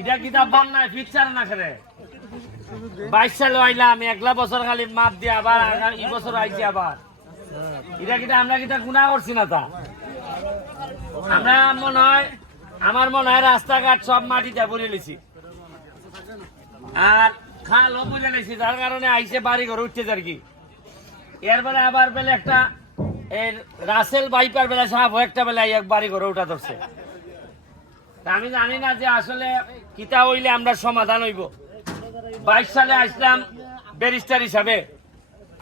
এটা কিতাব বন্যায় ফিক্সার না করে 22 সালে আইলাম একলা বছর খালি মাপ দিয়ে আবার এই বছর আইছি আবার এটা কিতা আমরা কিতা গুনাহ করছি না তা আমরা মনে হয় আমার মনে হয় রাস্তাঘাট সব মাটিতে ভরে লিছি আর খালও বুঝে লিছি যার কারণে আইসে বাড়ি ঘর উঠছে আর কি এরপরে আবার বেলে একটা এই রাসেল বাইপার বেলা সাহেব একটা বেলা এক বাড়ি ঘরে উঠা ধরছে আমি জানি না যে আসলে কিতা হইলে আমরা সমাধান হইব 22 সালে আসলাম ব্যারিস্টার হিসাবে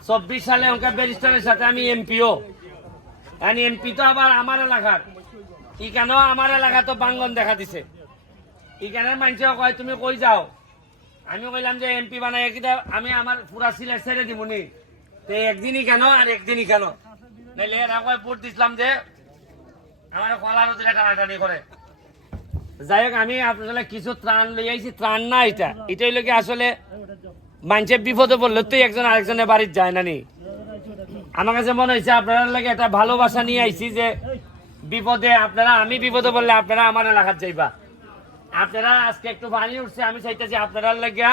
24 সালে ওকে ব্যারিস্টারের সাথে আমি এমপিও এমপি তো আবার আমার এলাকার কেন আমার এলাকা তো বাঙ্গন দেখা দিছে এখানে মানুষেও কয় তুমি কই যাও আমি কইলাম যে এমপি বানাই কিতা আমি আমার পুরা সিলেট ছেড়ে দিবনি তো একদিনই কেন আর একদিনই কেন নাইলে এরা কয় ভোট দিছিলাম যে আমার কলার দিলে টানাটানি করে যাই হোক আমি আপনার কিছু ত্রাণ লই আইছি ত্রাণ না এটাই লোকে আসলে মানুষের বিপদে পড়লে তো একজন আরেকজনের বাড়ির যায় না নি আমার কাছে মনে হয়েছে আপনার লাগে একটা ভালোবাসা নিয়ে আইছি যে বিপদে আপনারা আমি বিপদে বললে আপনারা আমার এলাকার যাইবা আপনারা আজকে একটু পানি উঠছে আমি চাইতেছি আপনারা লাগিয়া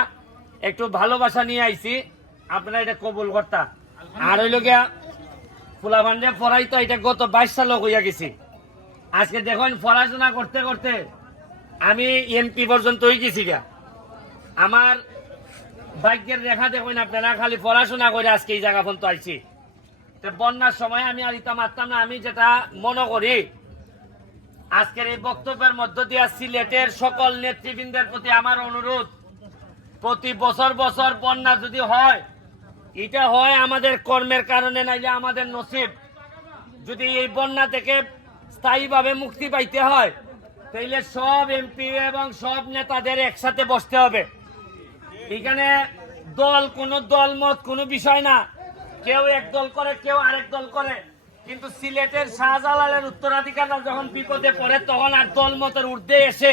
একটু ভালোবাসা নিয়ে আইছি আপনারা এটা কবুল করতা আর হইল গিয়া ফুলা ভান্ডে পড়াই তো এটা গত 22 সালে হইয়া গেছি আজকে দেখুন পড়াশোনা করতে করতে আমি এমপি পর্যন্ত হয়ে গেছি গা আমার ভাগ্যের রেখা দেখুন আপনারা খালি পড়াশোনা করে আজকে এই জায়গা পর্যন্ত আইছি বন্যার সময় আমি আর ইতা মারতাম না আমি যেটা মনে করি আজকের এই বক্তব্যের মধ্য দিয়ে সিলেটের সকল নেতৃবৃন্দের প্রতি আমার অনুরোধ প্রতি বছর বছর বন্যা যদি হয় এটা হয় আমাদের কর্মের কারণে নাইলে আমাদের নসিব যদি এই বন্যা থেকে স্থায়ীভাবে মুক্তি পাইতে হয় তাইলে সব এমপি এবং সব নেতাদের একসাথে বসতে হবে এখানে কোনো দলমত কোনো বিষয় না কেউ এক দল করে কেউ আরেক দল করে কিন্তু সিলেটের শাহজালালের উত্তরাধিকাররা যখন বিপদে পড়ে তখন আর দলমতের ঊর্ধ্বে এসে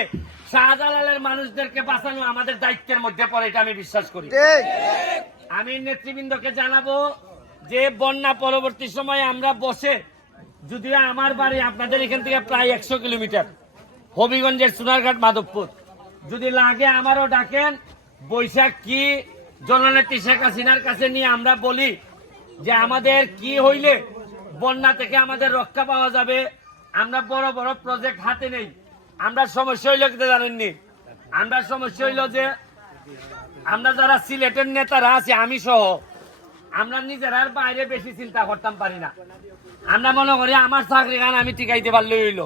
শাহজালালের মানুষদেরকে বাঁচানো আমাদের দায়িত্বের মধ্যে পড়ে এটা আমি বিশ্বাস করি আমি নেতৃবৃন্দকে জানাবো যে বন্যা পরবর্তী সময়ে আমরা বসে যদিও আমার বাড়ি আপনাদের এখান থেকে প্রায় 100 কিলোমিটার হবিগঞ্জের সোনারঘাট মাধবপুর যদি লাগে আমারও ডাকেন বৈশাখ কি জননেত্রী শেখ হাসিনার কাছে নিয়ে আমরা বলি যে আমাদের কি হইলে বন্যা থেকে আমাদের রক্ষা পাওয়া যাবে আমরা বড় বড় প্রজেক্ট হাতে নেই আমরা সমস্যা হইল কিন্তু জানেননি আমরা সমস্যা হইল যে আমরা যারা সিলেটের নেতারা আছি আমি সহ আমরা নিজেরার বাইরে বেশি চিন্তা করতাম পারি না আমরা মনে করি আমার চাকরি গান আমি টিকাইতে পারলে হইল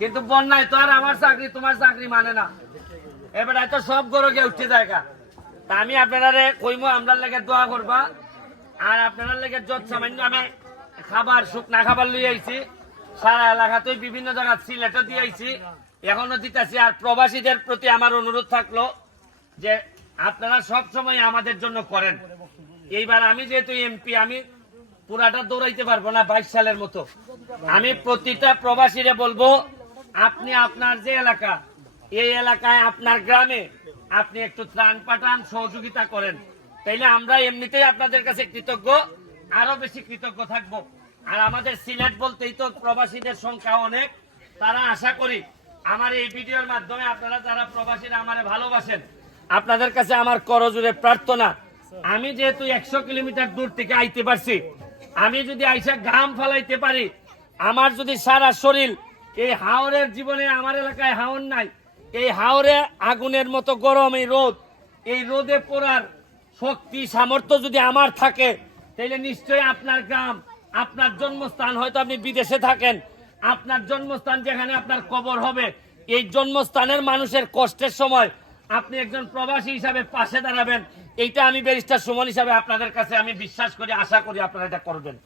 কিন্তু বন্যায় তো আর আমার চাকরি তোমার চাকরি মানে না এবার তো সব গরকে উঠতে জায়গা তা আমি আপনারা কইমো আপনার লেগে দোয়া করবা আর আপনার লেগে যত সামান্য আমি খাবার শুকনা খাবার লই আইছি সারা এলাকাতে বিভিন্ন জায়গা সিলেটও দিয়ে আইছি এখনো দিতেছি আর প্রবাসীদের প্রতি আমার অনুরোধ থাকলো যে আপনারা সব সময় আমাদের জন্য করেন এইবার আমি যেহেতু এমপি আমি পুরাটা দৌড়াইতে পারবো না 22 সালের মতো আমি প্রতিটা প্রবাসীরে বলবো আপনি আপনার যে এলাকা এই এলাকায় আপনার গ্রামে আপনি একটু ত্রাণ পাঠান সহযোগিতা করেন তাইলে আমরা এমনিতেই আপনাদের কাছে কৃতজ্ঞ আরো বেশি কৃতজ্ঞ থাকবো আর আমাদের সিলেট বলতেই তো প্রবাসীদের সংখ্যা অনেক তারা আশা করি আমার এই ভিডিওর মাধ্যমে আপনারা যারা প্রবাসীরা আমারে ভালোবাসেন আপনাদের কাছে আমার করজোড়ে প্রার্থনা আমি যেহেতু 100 কিলোমিটার দূর থেকে আইতে পারছি আমি যদি আইসা ঘাম ফালাইতে পারি আমার যদি সারা শরীর এই হাওরের জীবনে আমার এলাকায় হাওর নাই এই হাওরে আগুনের মতো গরম এই রোদে পড়ার শক্তি সামর্থ্য যদি আমার থাকে তাহলে নিশ্চয়ই আপনার গ্রাম আপনার জন্মস্থান হয়তো আপনি বিদেশে থাকেন আপনার জন্মস্থান যেখানে আপনার কবর হবে এই জন্মস্থানের মানুষের কষ্টের সময় আপনি একজন প্রবাসী হিসাবে পাশে দাঁড়াবেন এইটা আমি ব্যারিস্টার সুমন হিসাবে আপনাদের কাছে আমি বিশ্বাস করি আশা করি আপনারা এটা করবেন।